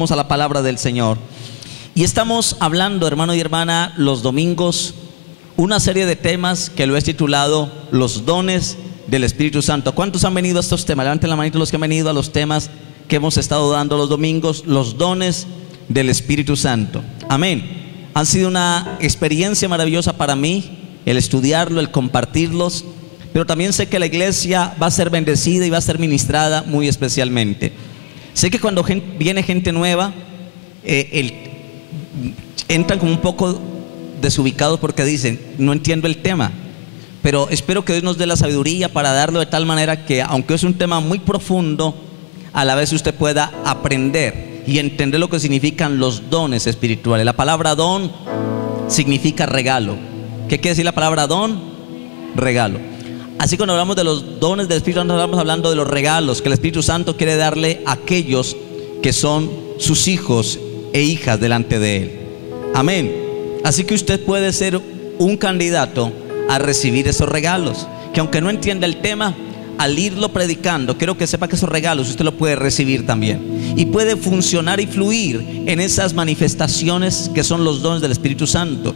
Vamos a la palabra del Señor. Y estamos hablando, hermano y hermana, los domingos, una serie de temas que lo he titulado Los dones del Espíritu Santo. ¿Cuántos han venido a estos temas? Levanten la manito los que han venido a los temas que hemos estado dando los domingos, los dones del Espíritu Santo. Amén. Han sido una experiencia maravillosa para mí el estudiarlo, el compartirlos, pero también sé que la iglesia va a ser bendecida y va a ser ministrada muy especialmente. Sé que cuando viene gente nueva, entran como un poco desubicados porque dicen, no entiendo el tema, pero espero que Dios nos dé la sabiduría para darlo de tal manera que, aunque es un tema muy profundo, a la vez usted pueda aprender y entender lo que significan los dones espirituales. La palabra don significa regalo. ¿Qué quiere decir la palabra don? Regalo. Así, cuando hablamos de los dones del Espíritu Santo, estamos hablando de los regalos que el Espíritu Santo quiere darle a aquellos que son sus hijos e hijas delante de Él. Amén. Así que usted puede ser un candidato a recibir esos regalos, que aunque no entienda el tema, al irlo predicando, quiero que sepa que esos regalos usted los puede recibir también, y puede funcionar y fluir en esas manifestaciones que son los dones del Espíritu Santo.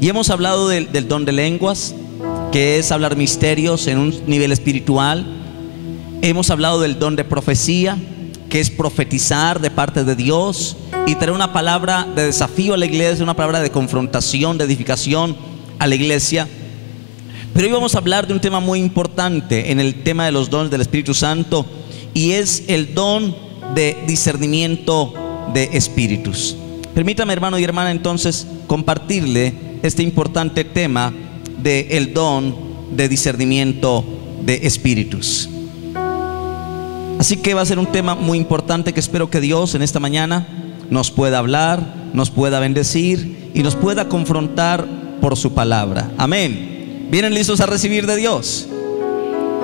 Y hemos hablado del don de lenguas, que es hablar misterios en un nivel espiritual. Hemos hablado del don de profecía, que es profetizar de parte de Dios y traer una palabra de desafío a la iglesia, una palabra de confrontación, de edificación a la iglesia. Pero hoy vamos a hablar de un tema muy importante en el tema de los dones del Espíritu Santo, y es el don de discernimiento de espíritus. Permítame, hermano y hermana, entonces compartirle este importante tema del don de discernimiento de espíritus. Así que va a ser un tema muy importante que espero que Dios en esta mañana nos pueda hablar, nos pueda bendecir y nos pueda confrontar por su palabra. Amén. ¿Vienen listos a recibir de Dios?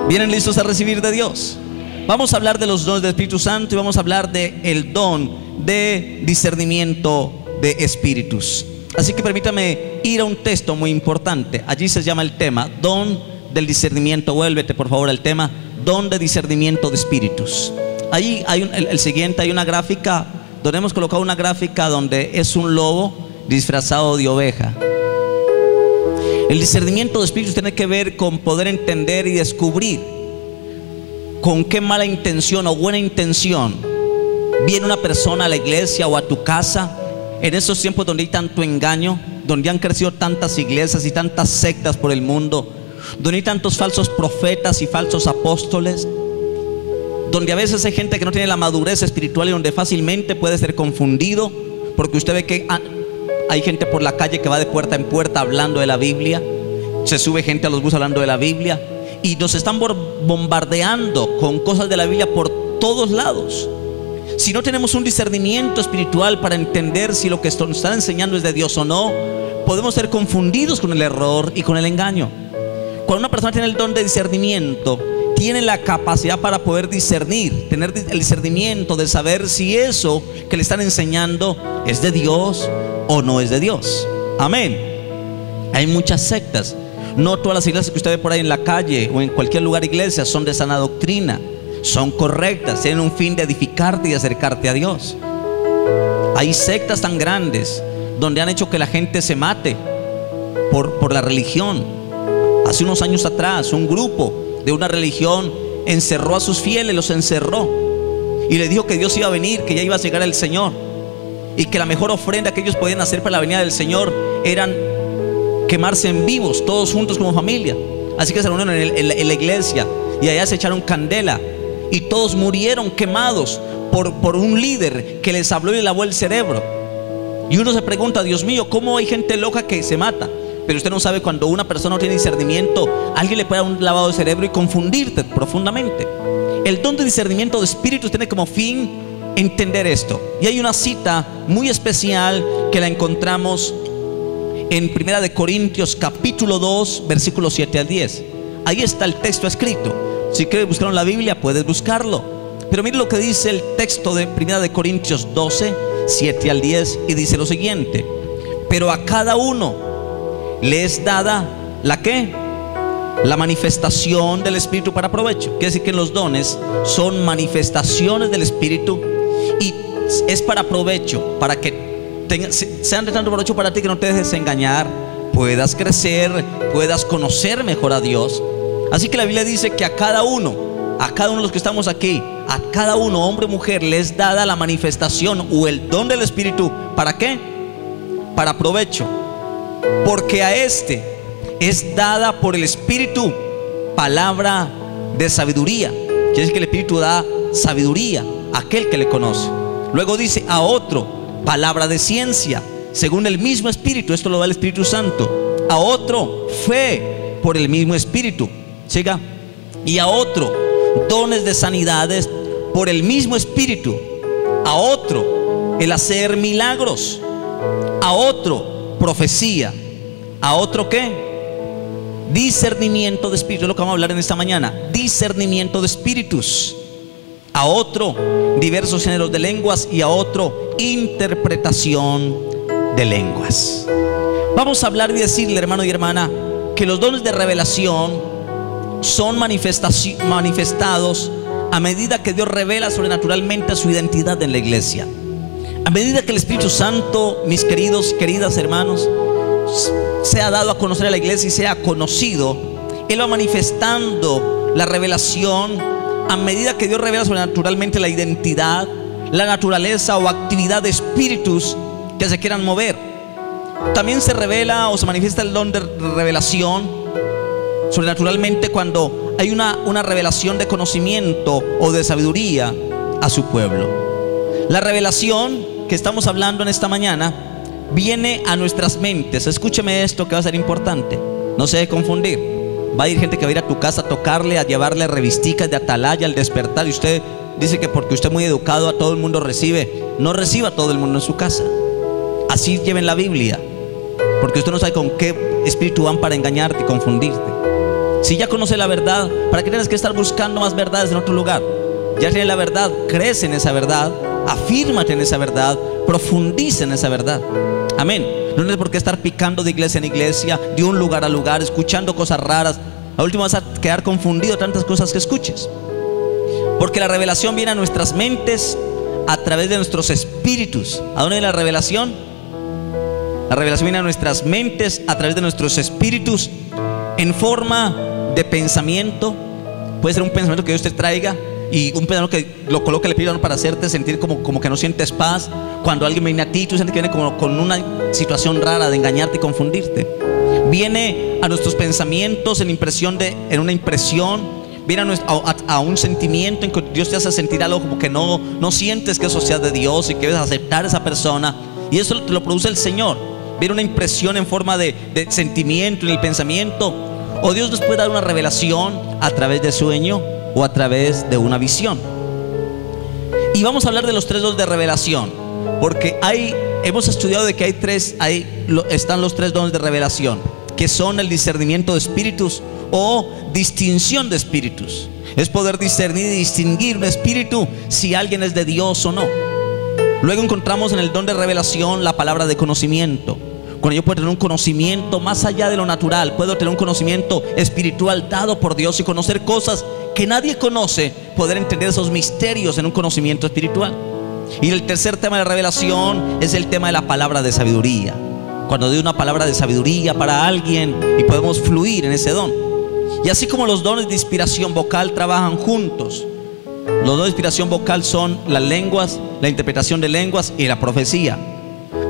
¿Vienen listos a recibir de Dios? Vamos a hablar de los dones del Espíritu Santo y vamos a hablar del don de discernimiento de espíritus. Así que permítame ir a un texto muy importante. Allí se llama el tema don del discernimiento. Vuélvete por favor al tema don de discernimiento de espíritus. Ahí hay el siguiente, hay una gráfica donde hemos colocado una gráfica donde es un lobo disfrazado de oveja. El discernimiento de espíritus tiene que ver con poder entender y descubrir con qué mala intención o buena intención viene una persona a la iglesia o a tu casa. En esos tiempos donde hay tanto engaño, donde han crecido tantas iglesias y tantas sectas por el mundo, donde hay tantos falsos profetas y falsos apóstoles, donde a veces hay gente que no tiene la madurez espiritual y donde fácilmente puede ser confundido, porque usted ve que hay gente por la calle que va de puerta en puerta hablando de la Biblia, se sube gente a los buses hablando de la Biblia, y nos están bombardeando con cosas de la Biblia por todos lados. Si no tenemos un discernimiento espiritual para entender si lo que nos están enseñando es de Dios o no, podemos ser confundidos con el error y con el engaño. Cuando una persona tiene el don de discernimiento, tiene la capacidad para poder discernir, tener el discernimiento de saber si eso que le están enseñando es de Dios o no es de Dios. Amén. Hay muchas sectas. No todas las iglesias que usted ve por ahí en la calle o en cualquier lugar, iglesias, son de sana doctrina. Son correctas, tienen un fin de edificarte y acercarte a Dios. Hay sectas tan grandes donde han hecho que la gente se mate por la religión. Hace unos años atrás, un grupo de una religión encerró a sus fieles, los encerró y les dijo que Dios iba a venir, que ya iba a llegar el Señor, y que la mejor ofrenda que ellos podían hacer para la venida del Señor eran quemarse en vivos, todos juntos como familia. Así que se reunieron en la iglesia y allá se echaron candela. Y todos murieron quemados por un líder que les habló y les lavó el cerebro. Y uno se pregunta, Dios mío, ¿cómo hay gente loca que se mata? Pero usted no sabe, cuando una persona no tiene discernimiento, alguien le puede dar un lavado de cerebro y confundirte profundamente. El don de discernimiento de espíritus tiene como fin entender esto. Y hay una cita muy especial que la encontramos en 1 Corintios capítulo 2 versículos 7 al 10. Ahí está el texto escrito. Si quieres buscarlo en la Biblia, puedes buscarlo. Pero mire lo que dice el texto de 1 Corintios 12, 7 al 10, y dice lo siguiente: pero a cada uno le es dada ¿la qué? La manifestación del Espíritu para provecho. Quiere decir que los dones son manifestaciones del Espíritu, y es para provecho, para que sean de tanto provecho para ti que no te dejes engañar, puedas crecer, puedas conocer mejor a Dios. Así que la Biblia dice que a cada uno de los que estamos aquí, a cada uno, hombre o mujer, le es dada la manifestación o el don del Espíritu. ¿Para qué? Para provecho. Porque a este es dada por el Espíritu palabra de sabiduría. Quiere decir que el Espíritu da sabiduría a aquel que le conoce. Luego dice a otro palabra de ciencia, según el mismo Espíritu. Esto lo da el Espíritu Santo. A otro fe por el mismo Espíritu. Siga. Y a otro dones de sanidades por el mismo Espíritu. A otro el hacer milagros. A otro profecía. A otro ¿qué? Discernimiento de espíritus. Es lo que vamos a hablar en esta mañana. Discernimiento de espíritus. A otro diversos géneros de lenguas. Y a otro interpretación de lenguas. Vamos a hablar y decirle, hermano y hermana, que los dones de revelación son manifestados a medida que Dios revela sobrenaturalmente su identidad en la iglesia. A medida que el Espíritu Santo, mis queridos y queridas hermanos, se ha dado a conocer a la iglesia y sea conocido, Él va manifestando la revelación a medida que Dios revela sobrenaturalmente la identidad, la naturaleza o actividad de espíritus que se quieran mover. También se revela o se manifiesta el don de revelación sobrenaturalmente cuando hay una revelación de conocimiento o de sabiduría a su pueblo. La revelación que estamos hablando en esta mañana viene a nuestras mentes. Escúcheme esto que va a ser importante. No se deje confundir. Va a ir gente que va a ir a tu casa a tocarle, a llevarle revisticas de atalaya al despertar. Y usted dice que porque usted es muy educado a todo el mundo recibe. No reciba a todo el mundo en su casa. Así lleven la Biblia, porque usted no sabe con qué espíritu van para engañarte y confundirte. Si ya conoce la verdad, ¿para qué tienes que estar buscando más verdades en otro lugar? Ya tienes la verdad, crece en esa verdad, afírmate en esa verdad, profundiza en esa verdad. Amén. No tienes por qué estar picando de iglesia en iglesia, de un lugar a lugar, escuchando cosas raras. Al último vas a quedar confundido de tantas cosas que escuches. Porque la revelación viene a nuestras mentes a través de nuestros espíritus. ¿A dónde viene la revelación? La revelación viene a nuestras mentes a través de nuestros espíritus en forma de pensamiento. Puede ser un pensamiento que Dios te traiga y un pensamiento que lo coloque el Espíritu para hacerte sentir como que no sientes paz. Cuando alguien viene a ti, tú sientes que viene como con una situación rara de engañarte y confundirte. Viene a nuestros pensamientos en una impresión. Viene a un sentimiento en que Dios te hace sentir algo como que no sientes que eso sea de Dios y que debes aceptar a esa persona. Y eso te lo produce el Señor. Viene una impresión en forma de sentimiento en el pensamiento. O Dios nos puede dar una revelación a través de sueño o a través de una visión. Y vamos a hablar de los tres dones de revelación, porque hemos estudiado de que están los tres dones de revelación, que son el discernimiento de espíritus o distinción de espíritus. Es poder discernir y distinguir un espíritu si alguien es de Dios o no. Luego encontramos en el don de revelación la palabra de conocimiento. Cuando yo puedo tener un conocimiento más allá de lo natural, puedo tener un conocimiento espiritual dado por Dios y conocer cosas que nadie conoce, poder entender esos misterios en un conocimiento espiritual. Y el tercer tema de revelación es el tema de la palabra de sabiduría. Cuando doy una palabra de sabiduría para alguien y podemos fluir en ese don. Y así como los dones de inspiración vocal trabajan juntos. Los dones de inspiración vocal son las lenguas, la interpretación de lenguas y la profecía.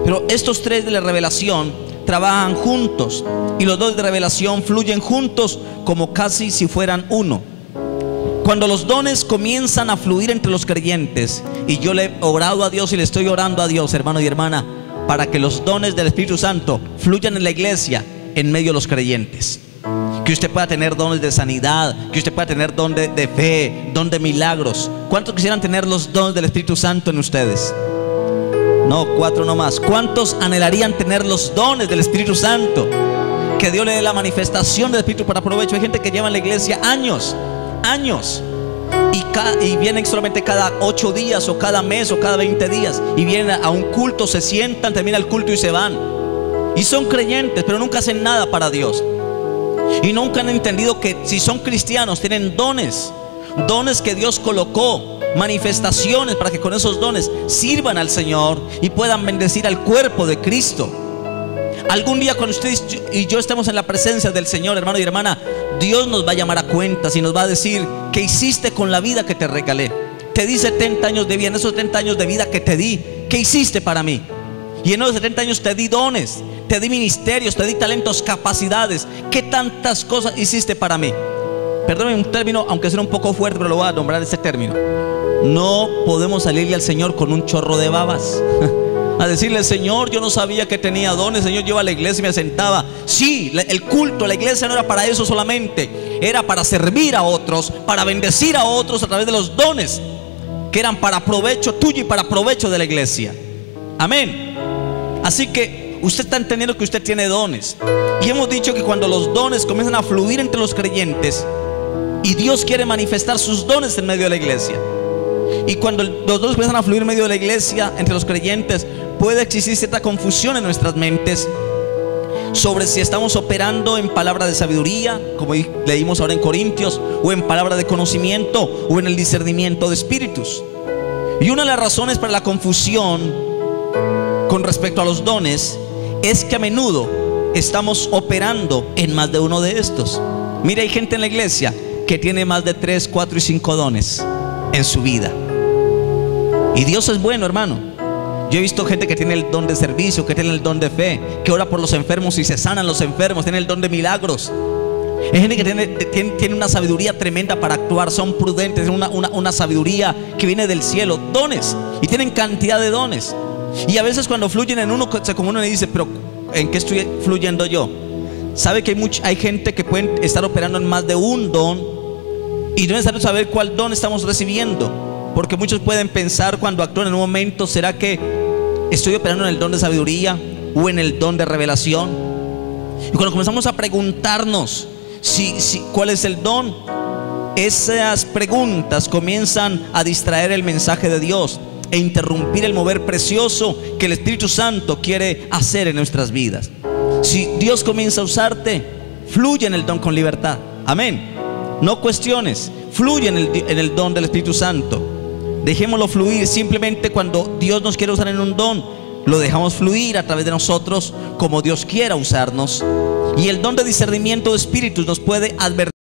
Pero estos tres de la revelación trabajan juntos y los dones de revelación fluyen juntos como casi si fueran uno. Cuando los dones comienzan a fluir entre los creyentes, y yo le he orado a Dios y le estoy orando a Dios, hermano y hermana, para que los dones del Espíritu Santo fluyan en la iglesia en medio de los creyentes. Que usted pueda tener dones de sanidad, que usted pueda tener don de fe, don de milagros. ¿Cuántos quisieran tener los dones del Espíritu Santo en ustedes? No, 4 no más. ¿Cuántos anhelarían tener los dones del Espíritu Santo? Que Dios le dé la manifestación del Espíritu para provecho. Hay gente que lleva en la iglesia años y vienen solamente cada 8 días o cada mes o cada 20 días y vienen a un culto, se sientan, termina el culto y se van. Y son creyentes, pero nunca hacen nada para Dios. Y nunca han entendido que si son cristianos tienen dones. dones que Dios colocó, manifestaciones para que con esos dones sirvan al Señor y puedan bendecir al cuerpo de Cristo. Algún día cuando usted y yo estemos en la presencia del Señor, hermano y hermana, Dios nos va a llamar a cuentas y nos va a decir: ¿qué hiciste con la vida que te regalé? Te di 70 años de vida. En esos 70 años de vida que te di, ¿qué hiciste para mí? Y en esos 70 años te di dones, te di ministerios, te di talentos, capacidades. ¿Qué tantas cosas hiciste para mí? Perdónenme un término, aunque sea un poco fuerte, pero lo voy a nombrar ese término. No podemos salirle al Señor con un chorro de babas a decirle: Señor, yo no sabía que tenía dones. Señor, yo iba a la iglesia y me sentaba. Sí, el culto, la iglesia no era para eso solamente. Era para servir a otros, para bendecir a otros a través de los dones que eran para provecho tuyo y para provecho de la iglesia. Amén. Así que usted está entendiendo que usted tiene dones. Y hemos dicho que cuando los dones comienzan a fluir entre los creyentes, y Dios quiere manifestar sus dones en medio de la iglesia, y cuando los dones comienzan a fluir en medio de la iglesia, entre los creyentes, puede existir cierta confusión en nuestras mentes sobre si estamos operando en palabra de sabiduría, como leímos ahora en Corintios, o en palabra de conocimiento, o en el discernimiento de espíritus. Y una de las razones para la confusión con respecto a los dones es que a menudo estamos operando en más de uno de estos. Mire, hay gente en la iglesia que tiene más de 3, 4 y 5 dones en su vida. Y Dios es bueno, hermano. Yo he visto gente que tiene el don de servicio, que tiene el don de fe, que ora por los enfermos y se sanan los enfermos, tiene el don de milagros. Hay gente que tiene una sabiduría tremenda para actuar, son prudentes, tienen una sabiduría que viene del cielo, dones, y tienen cantidad de dones. Y a veces cuando fluyen en uno, como uno le dice: pero ¿en qué estoy fluyendo yo? Sabe que hay gente que pueden estar operando en más de un don, y no es necesario saber cuál don estamos recibiendo, porque muchos pueden pensar cuando actúan en un momento: ¿será que estoy operando en el don de sabiduría o en el don de revelación? Y cuando comenzamos a preguntarnos cuál es el don, esas preguntas comienzan a distraer el mensaje de Dios e interrumpir el mover precioso que el Espíritu Santo quiere hacer en nuestras vidas. Si Dios comienza a usarte, fluye en el don con libertad. Amén. No cuestiones, fluye en el don del Espíritu Santo. Dejémoslo fluir. Simplemente cuando Dios nos quiere usar en un don, lo dejamos fluir a través de nosotros como Dios quiera usarnos. Y el don de discernimiento de espíritus nos puede advertir